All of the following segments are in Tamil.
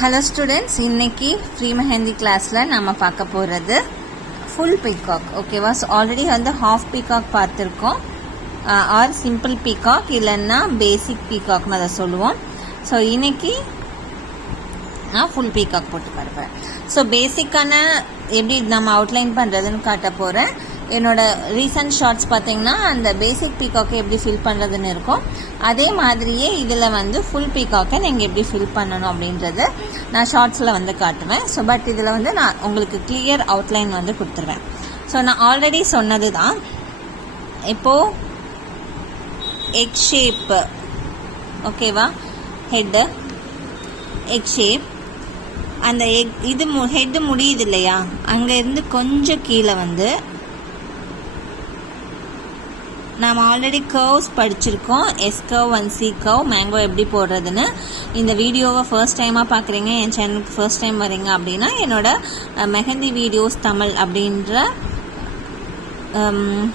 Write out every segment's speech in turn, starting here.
ஹலோ ஸ்டூடெண்ட்ஸ், இன்னைக்கு ஃப்ரீ மெஹந்தி கிளாஸில் நம்ம பார்க்க போகிறது ஃபுல் பீகாக். ஓகேவா? ஸோ ஆல்ரெடி வந்து ஹாஃப் பீகாக் பார்த்துருக்கோம், ஆர் சிம்பிள் பீகாக், இல்லைன்னா பேசிக் பீகாக்னு அதை சொல்லுவோம். ஸோ இன்னைக்கு நான் ஃபுல் பீகாக் போட்டு காட்டுறேன். ஸோ பேசிக்கான எப்படி நம்ம அவுட்லைன் பண்ணுறதுன்னு காட்ட போகிறேன். என்னோட ரீசன்ட் ஷார்ட்ஸ் பார்த்தீங்கன்னா அந்த பேசிக் பீகாக்கை எப்படி ஃபில் பண்ணுறதுன்னு இருக்கும். அதே மாதிரியே இதில் வந்து ஃபுல் பீகாக்கை நீங்கள் எப்படி ஃபில் பண்ணணும் அப்படின்றது நான் ஷார்ட்ஸில் வந்து காட்டுவேன். ஸோ பட் இதில் வந்து நான் உங்களுக்கு கிளியர் அவுட்லைன் வந்து கொடுத்துருவேன். ஸோ நான் ஆல்ரெடி சொன்னது தான். இப்போது எக் ஷேப்பு, ஓகேவா? ஹெட்டு எக் ஷேப், அந்த எக் இது ஹெட்டு முடியுது இல்லையா, அங்கேருந்து கொஞ்சம் கீழே வந்து நாம் ஆல்ரெடி கர்வ்ஸ் படிச்சிருக்கோம். S curve and C curve, mango எப்படி போடுறதுன்னு. இந்த வீடியோவை ஃபர்ஸ்ட் டைமாக பார்க்குறீங்க, என் சேனலுக்கு ஃபர்ஸ்ட் டைம் வரீங்க அப்படின்னா என்னோட மெஹந்தி வீடியோஸ் தமிழ் அப்படின்ற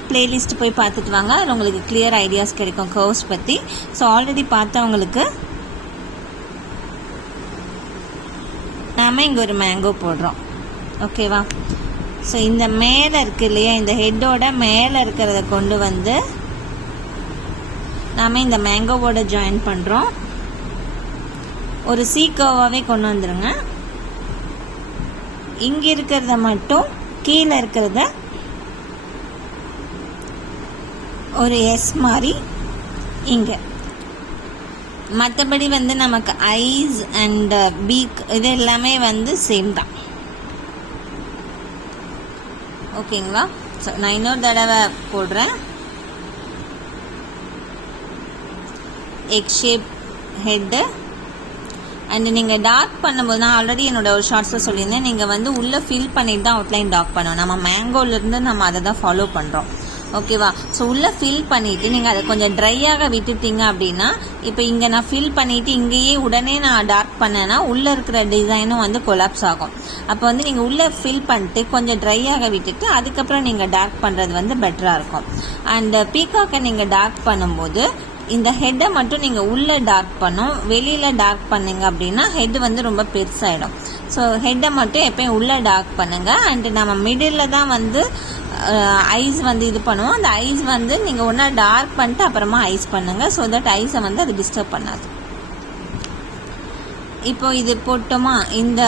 பிளேலிஸ்ட் போய் பார்த்துட்டு வாங்க. அதில் உங்களுக்கு கிளியர் ஐடியாஸ் கிடைக்கும் கர்வ்ஸ் பற்றி. ஸோ ஆல்ரெடி பார்த்தவங்களுக்கு நாம் இங்கே ஒரு மேங்கோ போடுறோம், ஓகேவா? ஸோ இந்த மேலே இருக்கு இல்லையா, இந்த ஹெட்டோட மேலே இருக்கிறத கொண்டு வந்து நாம் இந்த மேங்கோவோட ஜாயின் பண்ணுறோம். ஒரு சி கர்வாகவே கொண்டு வந்துடுங்க. இங்கே இருக்கிறத மட்டும் கீழே இருக்கிறத ஒரு எஸ் மாதிரி இங்கே. மற்றபடி வந்து நமக்கு ஐஸ் அண்ட் பீக் இது எல்லாமே வந்து சேம் தான், ஓகேங்களா? ஸோ நான் இன்னொரு தடவை போடுறேன். Egg shape head. அண்ட் நீங்கள் டார்க் பண்ணும்போது நான் ஆல்ரெடி என்னோட ஒரு ஷார்ட்ஸில் சொல்லியிருந்தேன், நீங்கள் வந்து உள்ளே ஃபில் பண்ணிட்டு தான் அவுட்லைன் டார்க் பண்ணணும். நம்ம மேங்கோலேருந்து நம்ம அதை தான் ஃபாலோ பண்ணுறோம், ஓகேவா? ஸோ உள்ளே ஃபில் பண்ணிவிட்டு நீங்கள் அதை கொஞ்சம் ட்ரையாக விட்டுட்டீங்க அப்படின்னா, இப்போ இங்கே நான் ஃபில் பண்ணிவிட்டு இங்கேயே உடனே நான் டார்க் பண்ணேன்னா உள்ளே இருக்கிற டிசைனும் வந்து கொலாப்ஸ் ஆகும். அப்போ வந்து நீங்கள் உள்ளே ஃபில் பண்ணிட்டு கொஞ்சம் ட்ரையாக விட்டுட்டு அதுக்கப்புறம் நீங்கள் டார்க் பண்ணுறது வந்து பெட்டராக இருக்கும். அண்ட் பீகாக்கை நீங்கள் டார்க் பண்ணும்போது இந்த ஹெட்டை மட்டும் நீங்கள் உள்ளே டார்க் பண்ணும், வெளியில் டார்க் பண்ணிங்க அப்படின்னா ஹெட் வந்து ரொம்ப பெருசாகிடும். ஸோ ஹெட்டை மட்டும் எப்போயும் உள்ளே டார்க் பண்ணுங்கள். அண்டு நம்ம மிடில் தான் வந்து ஐஸ் வந்து இது பண்ணுவோம். அந்த ஐஸ் வந்து நீங்கள் ஒன்றா டார்க் பண்ணிட்டு அப்புறமா ஐஸ் பண்ணுங்கள். ஸோ தட் ஐஸை வந்து அது டிஸ்டர்ப் பண்ணாது. இப்போ இது போட்டோமா, இந்த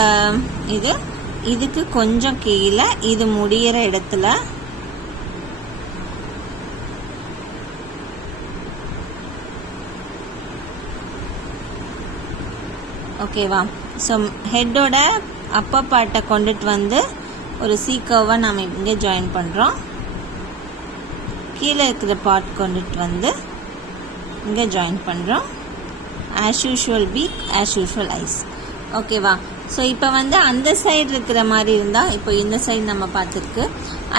இதுக்கு கொஞ்சம் கீழே இது முடிகிற இடத்துல ஓகேவா? ஸோ ஹெட்டோட அப்பர் பார்ட்டை கொண்டுட்டு வந்து ஒரு சி கர்வை நாம் இங்கே ஜாயின் பண்ணுறோம். கீழே இருக்கிற பார்ட் கொண்டுட்டு வந்து இங்கே ஜாயின் பண்ணுறோம். As usual beak, as usual eyes, ஓகேவா? ஸோ இப்போ வந்து அந்த சைடு இருக்கிற மாதிரி இருந்தால், இப்போ இந்த சைடு நம்ம பார்த்துருக்கு,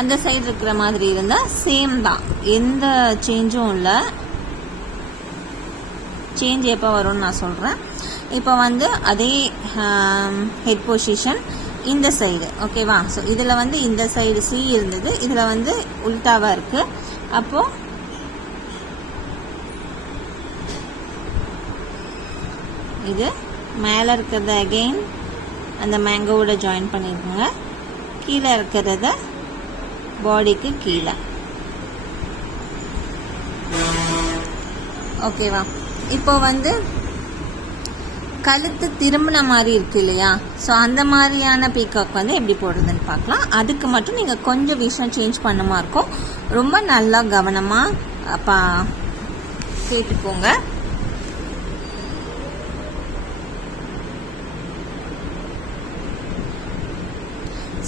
அந்த சைடு இருக்கிற மாதிரி இருந்தால் சேம் தான், எந்த சேஞ்சும் இல்லை. சேஞ்ச் எப்போ வரும்னு நான் சொல்கிறேன். இப்போ வந்து அதே ஹெட் பொசிஷன் இந்த சைடு, ஓகேவா? ஸோ இதில் வந்து இந்த சைடு சி இருந்தது, இதில் வந்து உல்டாவாக இருக்குது. அப்போது இது மேலே இருக்கிறத அகெயின் அந்த மேங்கோவோட ஜாயின் பண்ணியிருக்குங்க. கீழே இருக்கிறத பாடிக்கு கீழே, ஓகேவா? இப்போ வந்து கழுத்து திரும்பின மாதிரி இருக்கு இல்லையா, ஸோ அந்த மாதிரியான பீகாக் வந்து எப்படி போடுறதுன்னு பார்க்கலாம். அதுக்கு மட்டும் நீங்கள் கொஞ்சம் விஷயம் சேஞ்ச் பண்ண மாதிரி இருக்கும். ரொம்ப நல்லா கவனமாக கேட்டுக்கோங்க.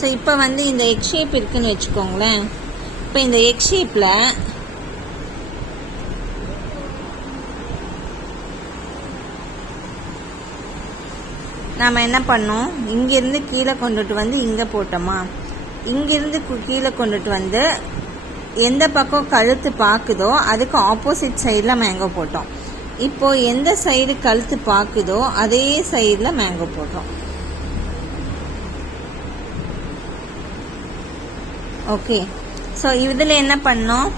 ஸோ இப்போ வந்து இந்த எக் ஷேப் இருக்குன்னு வச்சுக்கோங்களேன். இப்போ இந்த எக் ஷேப்பில் நாம் என்ன பண்ணோம், இங்கேருந்து கீழே கொண்டுட்டு வந்து இங்கே போட்டோமா, இங்கேருந்து கீழே கொண்டுட்டு வந்து எந்த பக்கம் கழுத்து பார்க்குதோ அதுக்கு ஆப்போசிட் சைடில் மேங்கோ போட்டோம். இப்போது எந்த சைடு கழுத்து பார்க்குதோ அதே சைடில் மேங்கோ போட்டோம், ஓகே? ஸோ இதில் என்ன பண்ணோம்,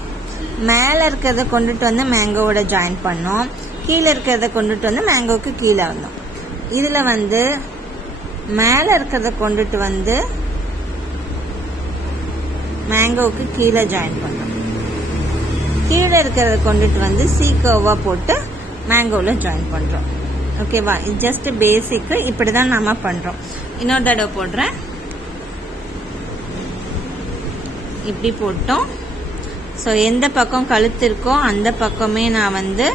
மேலே இருக்கிறத கொண்டுட்டு வந்து மேங்கோவோட ஜாயின் பண்ணோம், கீழே இருக்கிறத கொண்டுட்டு வந்து மேங்கோவுக்கு கீழே வந்தோம். இதில் வந்து மேலே இருக்கிறத கொண்டுட்டு வந்து மேங்கோவுக்கு கீழே ஜாயின் பண்ணுறோம். கீழே இருக்கிறத கொண்டுட்டு வந்து சி கர்வாக போட்டு மேங்கோவில் ஜாயின் பண்ணுறோம். ஓகேவா? இது ஜஸ்ட் பேசிக்கு. இப்படி தான் நம்ம பண்ணுறோம். இன்னொரு தடவை போடுறேன். இப்படி போட்டோம். ஸோ எந்த பக்கம் கழுத்து இருக்கோ அந்த பக்கமே நான் வந்து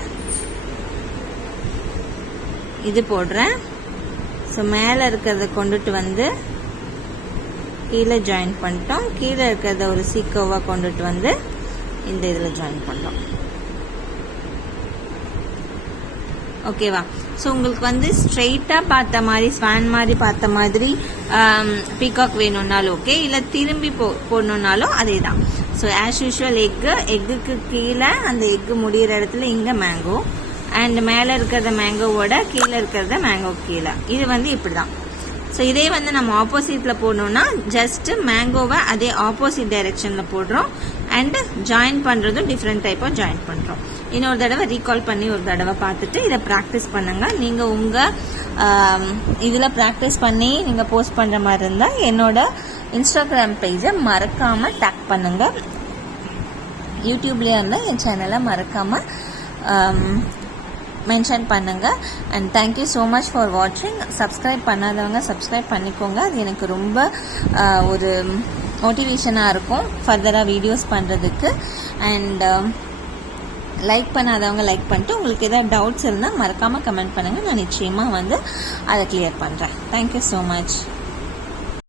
இது போடுறேன். ஸோ மேலே இருக்கிறத கொண்டுட்டு வந்து கீழே ஜாயின் பண்ணிட்டோம். கீழே இருக்கிறத ஒரு சீக்கோவாக கொண்டுட்டு வந்து இந்த இதில் ஜாயின் பண்ணோம். ஓகேவா? ஸோ உங்களுக்கு வந்து ஸ்ட்ரெயிட்டாக பார்த்த மாதிரி ஸ்வான் மாதிரி பார்த்த மாதிரி பீகாக் வேணும்னாலும் ஓகே, இல்லை திரும்பி போடணுன்னாலும் அதே தான். ஸோ ஆஸ் யூஷுவல் எக்குக்கு கீழே அந்த எக்கு முடிகிற இடத்துல இங்கே மேங்கோ, அண்ட் மேலே இருக்கிறத மேங்கோவோட கீழே இருக்கிறத மேங்கோ கீழே. இது வந்து இப்படி தான். ஸோ இதே வந்து நம்ம ஆப்போசிட்டில் போடணும்னா ஜஸ்ட் மேங்கோவை அதே ஆப்போசிட் டைரெக்ஷனில் போடுறோம். அண்ட் ஜாயின் பண்ணுறதும் டிஃப்ரெண்ட் டைப்பாக ஜாயின் பண்ணுறோம். இன்னொரு தடவை ரீகால் பண்ணி ஒரு தடவை பார்த்துட்டு இதை ப்ராக்டிஸ் பண்ணுங்க. நீங்கள் உங்கள் இதில் ப்ராக்டிஸ் பண்ணி நீங்கள் போஸ்ட் பண்ணுற மாதிரி இருந்தால் என்னோட இன்ஸ்டாகிராம் பேஜை மறக்காமல் டேக் பண்ணுங்கள். யூடியூப்லேயே இருந்தால் என் சேனலை மறக்காமல் மென்ஷன் பண்ணுங்கள். And thank you so much for வாட்சிங். சப்ஸ்கிரைப் பண்ணாதவங்க சப்ஸ்கிரைப் பண்ணிக்கோங்க. அது எனக்கு ரொம்ப ஒரு மோட்டிவேஷனாக இருக்கும் ஃபர்தராக வீடியோஸ் பண்ணுறதுக்கு. அண்ட் லைக் பண்ணாதவங்க லைக் பண்ணிட்டு உங்களுக்கு ஏதாவது டவுட்ஸ் இருந்தால் மறக்காமல் கமெண்ட் பண்ணுங்கள். நான் நிச்சயமாக வந்து அதை கிளியர் பண்ணுறேன். Thank you so much.